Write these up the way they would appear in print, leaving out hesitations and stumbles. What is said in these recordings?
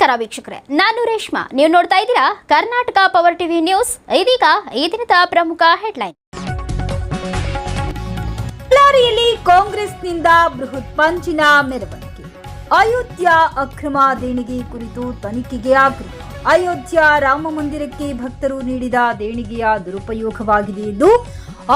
ನಮಸ್ಕಾರ ವೀಕ್ಷಕರೇ, ನಾನು ರೇಷ್ಮಾ. ನೀವು ನೋಡ್ತಾ ಇದ್ದೀರಾ ಕರ್ನಾಟಕ ಪವರ್ ಟಿವಿ ನ್ಯೂಸ್. ಇದೀಗ ಈ ದಿನದ ಪ್ರಮುಖ ಹೆಡ್ಲೈನ್. ಬಳ್ಳಾರಿಯಲ್ಲಿ ಕಾಂಗ್ರೆಸ್ನಿಂದ ಬೃಹತ್ ಪಂಚಿನ ಮೆರವಣಿಗೆ. ಅಯೋಧ್ಯ ಅಕ್ರಮ ದೇಣಿಗೆ ಕುರಿತು ತನಿಖೆಗೆ ಆಗ್ರಹ. ಅಯೋಧ್ಯ ರಾಮ ಮಂದಿರಕ್ಕೆ ಭಕ್ತರು ನೀಡಿದ ದೇಣಿಗೆಯ ದುರುಪಯೋಗವಾಗಿದೆ ಎಂದು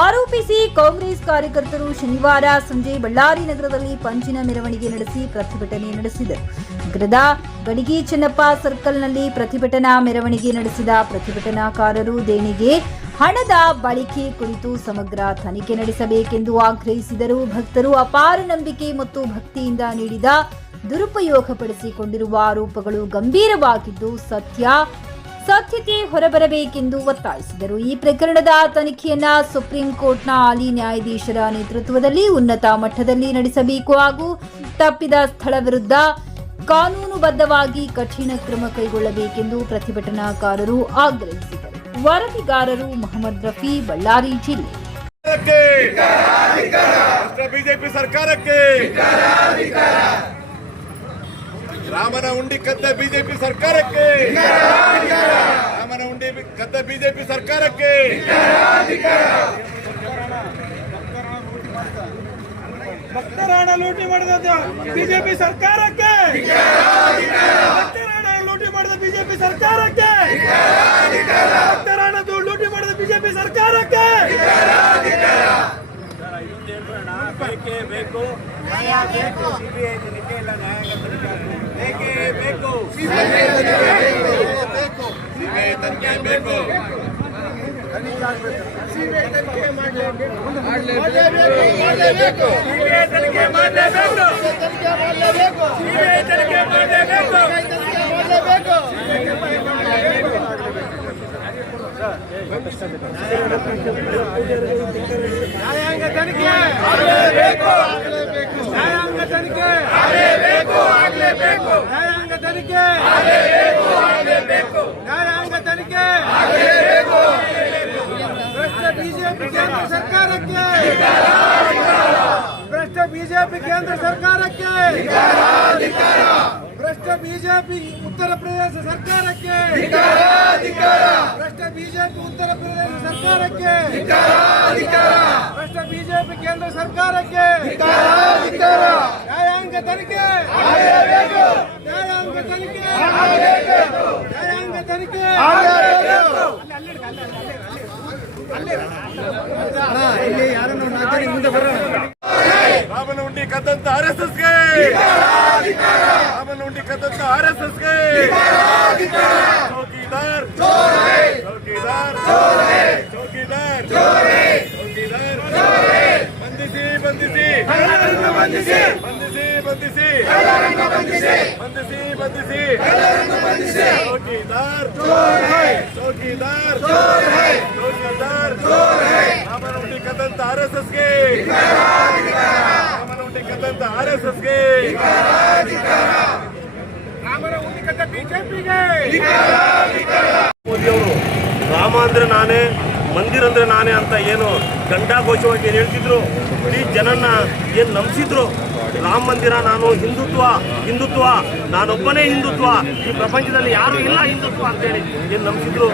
ಆರೋಪಿಸಿ ಕಾಂಗ್ರೆಸ್ ಕಾರ್ಯಕರ್ತರು ಶನಿವಾರ ಸಂಜೆ ಬಳ್ಳಾರಿ ನಗರದಲ್ಲಿ ಪಂಚಿನ ಮೆರವಣಿಗೆ ನಡೆಸಿ ಪ್ರತಿಭಟನೆ ನಡೆಸಿದರು. ನಗರದ ಗಡಿಗಿ ಚೆನ್ನಪ್ಪ ಸರ್ಕಲ್ನಲ್ಲಿ ಪ್ರತಿಭಟನಾ ಮೆರವಣಿಗೆ ನಡೆಸಿದ ಪ್ರತಿಭಟನಾಕಾರರು ದೇಣಿಗೆ ಹಣದ ಬಳಕೆ ಕುರಿತು ಸಮಗ್ರ ತನಿಖೆ ನಡೆಸಬೇಕೆಂದು ಆಗ್ರಹಿಸಿದರು. ಭಕ್ತರು ಅಪಾರ ನಂಬಿಕೆ ಮತ್ತು ಭಕ್ತಿಯಿಂದ ನೀಡಿದ ದುರುಪಯೋಗಪಡಿಸಿಕೊಂಡಿರುವ ಆರೋಪಗಳು ಗಂಭೀರವಾಗಿದ್ದು ಸತ್ಯತೆ ಹೊರಬರಬೇಕೆಂದು ಒತ್ತಾಯಿಸಿದರು. ಈ ಪ್ರಕರಣದ ತನಿಖೆಯನ್ನ ಸುಪ್ರೀಂ ಕೋರ್ಟ್ನ ಹಾಲಿ ನ್ಯಾಯಾಧೀಶರ ನೇತೃತ್ವದಲ್ಲಿ ಉನ್ನತ ಮಟ್ಟದಲ್ಲಿ ನಡೆಸಬೇಕು ಹಾಗೂ ತಪ್ಪಿದ ಸ್ಥಳ ವಿರುದ್ಧ ಕಾನೂನುಬದ್ಧವಾಗಿ ಕಠಿಣ ಕ್ರಮ ಕೈಗೊಳ್ಳಬೇಕೆಂದು ಪ್ರತಿಭಟನಾಕಾರರು ಆಗ್ರಹಿಸಿದರು. ವರದಿಗಾರರು ಮೊಹಮ್ಮದ್ ರಫಿ, ಬಳ್ಳಾರಿ ಜಿಲ್ಲೆ. ಬಿಜೆಪಿ ಸರ್ಕಾರಕ್ಕೆ ರಾಮನ ಉಂಡಿ ಕದ್ದ ಬಿಜೆಪಿ ಸರ್ಕಾರಕ್ಕೆ ರಾಮನ ಉಂಡಿ ಕದ್ದ ಬಿಜೆಪಿ ಸರ್ಕಾರಕ್ಕೆ ಭಕ್ತರ ಹಣ ಲೂಟಿ ಮಾಡಿದ ಬಿಜೆಪಿ ಸರ್ಕಾರಕ್ಕೆ ಭಕ್ತರ ಹಣ ಲೂಟಿ ಮಾಡಿದ ಬಿಜೆಪಿ ಸರ್ಕಾರಕ್ಕೆ ಭಕ್ತರ ಹಣ ಲೂಟಿ ಮಾಡಿದ ಬಿಜೆಪಿ ಸರ್ಕಾರಕ್ಕೆ ಬೇಕೇ ಬೇಕು, ನ್ಯಾಯ ಬೇಕು, ಸಿಬಿಐ ತನಿಖೆ ಇಲ್ಲ, ಬೇಕೇ ಬೇಕು, ಸಿಬಿಐ ತನಿಖೆ ಬೇಕು, ಸಿಬಿಐ ತನಿಖೆ ಬೇಕು, ಸಿಬಿಐ ತನಿಖೆ ಮಾಡಲೇಬೇಕು, ಸಿಬಿಐ ತನಿಖೆ ಮಾಡಲೇಬೇಕು, ಸಿಬಿಐ ತನಿಖೆ ಮಾಡಲೇಬೇಕು, ನ್ಯಾಯಾಂಗ ತನಿಖೆ ಆಗಲೇಬೇಕು, ನ್ಯಾಯಾಂಗ ತನಿಖೆ ಆಗಲೇಬೇಕು, ನ್ಯಾಯಾಂಗ ತನಿಖೆ ಆಗಲೇಬೇಕು, ನ್ಯಾಯಾಂಗ ತನಿಖೆ ಆಗಲೇಬೇಕು. ಭ್ರಷ್ಟ ಬಿಜೆಪಿ ಕೇಂದ್ರ ಸರ್ಕಾರಕ್ಕೆ, ಭ್ರಷ್ಟ ಬಿಜೆಪಿ ಕೇಂದ್ರ ಸರ್ಕಾರಕ್ಕೆ, ಭ್ರಷ್ಟ ಬಿಜೆಪಿ ಉತ್ತರ ಪ್ರದೇಶ ಸರ್ಕಾರಕ್ಕೆ, ಭ್ರಷ್ಟ ಬಿಜೆಪಿ ಉತ್ತರ ಪ್ರದೇಶ ಸರ್ಕಾರಕ್ಕೆ, ಭ್ರಷ್ಟ ಬಿಜೆಪಿ ಕೇಂದ್ರ ಸರ್ಕಾರಕ್ಕೆ ನ್ಯಾಯಾಂಗ ತನಿಖೆ, ನ್ಯಾಯಾಂಗ ತನಿಖೆ, ನ್ಯಾಯಾಂಗ ತನಿಖೆ. ಇಲ್ಲಿ ಯಾರನ್ನು ಮುಂದೆ ಬರೋಣ. ರಾಮನ ಉಂಡಿ ಕದ್ದಂತ ಆರ್ಎಸ್ಎಸ್ಗೆ, ರಾಮನ ಉಂಡಿ ಕದ್ದಂತ ಆರ್ಎಸ್ಎಸ್ಗೆ ಚೌಕಿದಾರ್ ಚೌಕಿದಾರ್ ಚೌಕಿದಾರ್ ಬಂಧಿಸಿ ಬಂಧಿಸಿ ಬಂಧಿಸಿ ಬಂಧಿಸಿ ಬಂಧಿಸಿ ಬಂಧಿಸಿ ಚೌಕಿದಾರ್ ಚೌಕಿದಾರ್ ಚೌಕಿದಾರ್ ರಾಮನ ಉಂಡಿ ಕದ್ದಂತ ಆರ್ಎಸ್ಎಸ್ಗೆ, ರಾಮನ ಉಂಡಿ ಕದ್ದಂತ ಆರ್ಎಸ್ಎಸ್ಗೆ, ರಾಮನ ಉಂಡಿ ಕದ್ದ ಬಿಜೆಪಿಗೆ. ಮೋದಿ ಅವರು ರಾಮ ಅಂದ್ರೆ ನಾನೇ, ಮಂದಿರ ಅಂದ್ರೆ ನಾನೇ ಅಂತ ಏನು ಗಂಡಾಘೋಷವಾಗಿ ಏನು ಹೇಳ್ತಿದ್ರು, ಇಡೀ ಜನನ್ನ ಏನು ನಂಬಿಸಿದ್ರು. ರಾಮ ಮಂದಿರ, ನಾನು ಹಿಂದುತ್ವ, ನಾನೊಬ್ಬನೇ ಹಿಂದುತ್ವ, ಈ ಪ್ರಪಂಚದಲ್ಲಿ ಯಾರು ಇಲ್ಲ ಹಿಂದುತ್ವ ಅಂತೇಳಿ ಏನು ನಂಬಿಸಿದ್ರು.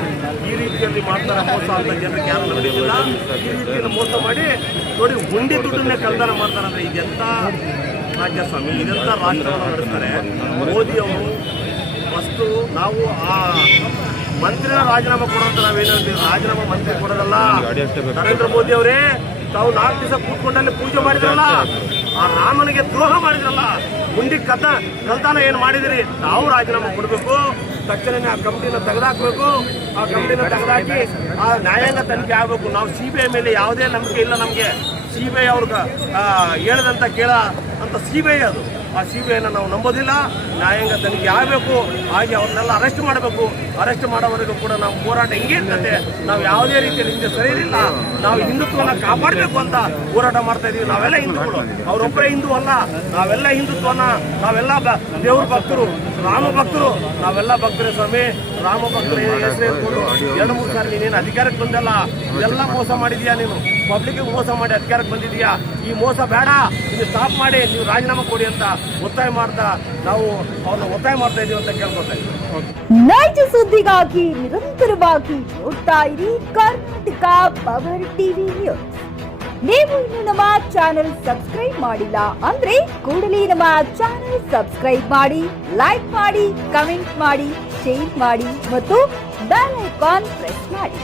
ಈ ರೀತಿಯಲ್ಲಿ ಮಾಡ್ತಾರೆ ಮೋಸ ಅಂತ ಜನರಿಗೆ ಯಾರು ನಡೆಯುತ್ತಿಲ್ಲ. ಈ ರೀತಿಯಲ್ಲಿ ಮೋಸ ಮಾಡಿ ನೋಡಿ ಹುಂಡಿ ದುಡ್ಡನ್ನೇ ಕಲ್ದಾನ ಮಾಡ್ತಾರಂದ್ರೆ ಇದೆಂತ ರಾಜ್ಯ ಸ್ವಾಮಿ, ಇದೆಂತ ರಾಷ್ಟ್ರವನ್ನು ನಡೆಸ್ತಾರೆ ಮೋದಿ ಅವರು. ಫಸ್ಟು ನಾವು ಆ ಮಂತ್ರಿನ ರಾಜೀನಾಮೆ ಕೊಡೋಂತ ನಾವೇನು ರಾಜೀನಾಮೆ ಮಂತ್ರಿ ಕೊಡೋದಲ್ಲ. ನರೇಂದ್ರ ಮೋದಿ ಅವರೇ, ತಾವು 4 ದಿವಸ ಕೂತ್ಕೊಂಡಲ್ಲಿ ಪೂಜೆ ಮಾಡಿದ್ರಲ್ಲ, ಆ ರಾಮನಿಗೆ ದ್ರೋಹ ಮಾಡಿದ್ರಲ್ಲ, ಮುಂದೆ ಕಲ್ತಾನ ಏನು ಮಾಡಿದಿರಿ, ತಾವು ರಾಜೀನಾಮೆ ಕೊಡಬೇಕು. ತಕ್ಷಣ ಆ ಕಂಪ್ನಿನ ತೆಗೆದಾಕಬೇಕು. ಆ ಕಂಪ್ನಿನ ತೆಗೆದಾಕಿ ಆ ನ್ಯಾಯಾಂಗ ತನಿಖೆ ಆಗಬೇಕು. ನಾವು ಸಿಬಿಐ ಮೇಲೆ ಯಾವುದೇ ನಂಬಿಕೆ ಇಲ್ಲ ನಮಗೆ. ಸಿಬಿಐ ಅವ್ರಿಗೆ ಹೇಳದಂತ ಕೇಳ ಅಂತ ಸಿಬಿಐ ಅದು. ಆ ಸಿಬಿಐನ ನಾವು ನಂಬೋದಿಲ್ಲ. ನ್ಯಾಯಾಂಗ ತನಿಖೆ ಆಗಬೇಕು. ಹಾಗೆ ಅವ್ರನ್ನೆಲ್ಲ ಅರೆಸ್ಟ್ ಮಾಡಬೇಕು. ಅರೆಸ್ಟ್ ಮಾಡೋವರೆಗೂ ಕೂಡ ನಾವು ಹೋರಾಟ ಹಿಂಗೆ ಇರ್ತದೆ. ನಾವು ಯಾವುದೇ ರೀತಿಯಲ್ಲಿ ಹಿಂದೆ ಸರಿಯಿಲ್ಲ. ನಾವು ಹಿಂದುತ್ವನ ಕಾಪಾಡಬೇಕು ಅಂತ ಹೋರಾಟ ಮಾಡ್ತಾ ಇದೀವಿ. ನಾವೆಲ್ಲ ಹಿಂದೂಗಳು, ಅವರೊಬ್ಬರೇ ಹಿಂದೂ ಅಲ್ಲ, ನಾವೆಲ್ಲ ಹಿಂದುತ್ವನ, ನಾವೆಲ್ಲ ದೇವ್ರ ಭಕ್ತರು. ರಾಮ ಭಕ್ತರು, ನಾವೆಲ್ಲ ಭಕ್ತರೇ ಸ್ವಾಮಿ. ರಾಮ ಭಕ್ತರು ಹೆಸರು ಹೇಳ್ಕೊಂಡು 2-3 ಸಾರಿ ನೀನೇನು ಅಧಿಕಾರಕ್ಕೆ ಬಂದಲ್ಲ, ಇದೆಲ್ಲ ಮೋಸ ಮಾಡಿದ್ಯಾ ನೀನು. ಪಬ್ಲಿಕ್ಗೆ ಮೋಸ ಮಾಡಿ ಅಧಿಕಾರಕ್ಕೆ ಬಂದಿದ್ಯಾ. ಈ ಮೋಸ ಬೇಡ, ಇದು ಸ್ಟಾಪ್ ಮಾಡಿ, ನೀವು ರಾಜೀನಾಮೆ ಕೊಡಿ ಅಂತ ಒತ್ತಾಯ ಮಾಡ್ತಾ ನಾವು ಅವ್ರನ್ನ ಒತ್ತಾಯ ಮಾಡ್ತಾ ಇದೀವಿ ಅಂತ ಕೇಳ್ಕೊತಾ ಇದ್ದೀವಿ. ನೈಜ ಸುದ್ದಿಗಾಗಿ ನಿರಂತರವಾಗಿ ನೋಡ್ತಾ ಇರಿ ಕರ್ನಾಟಕ ಪವರ್ ಟಿವಿ ನ್ಯೂಸ್. ನೀವು ಇನ್ನು ನಮ್ಮ ಚಾನೆಲ್ ಸಬ್ಸ್ಕ್ರೈಬ್ ಮಾಡಿಲ್ಲ ಅಂದ್ರೆ ಕೂಡಲೇ ನಮ್ಮ ಚಾನೆಲ್ ಸಬ್ಸ್ಕ್ರೈಬ್ ಮಾಡಿ, ಲೈಕ್ ಮಾಡಿ, ಕಮೆಂಟ್ ಮಾಡಿ, ಶೇರ್ ಮಾಡಿ ಮತ್ತು ಬೆಲ್ ಐಕಾನ್ ಪ್ರೆಸ್ ಮಾಡಿ.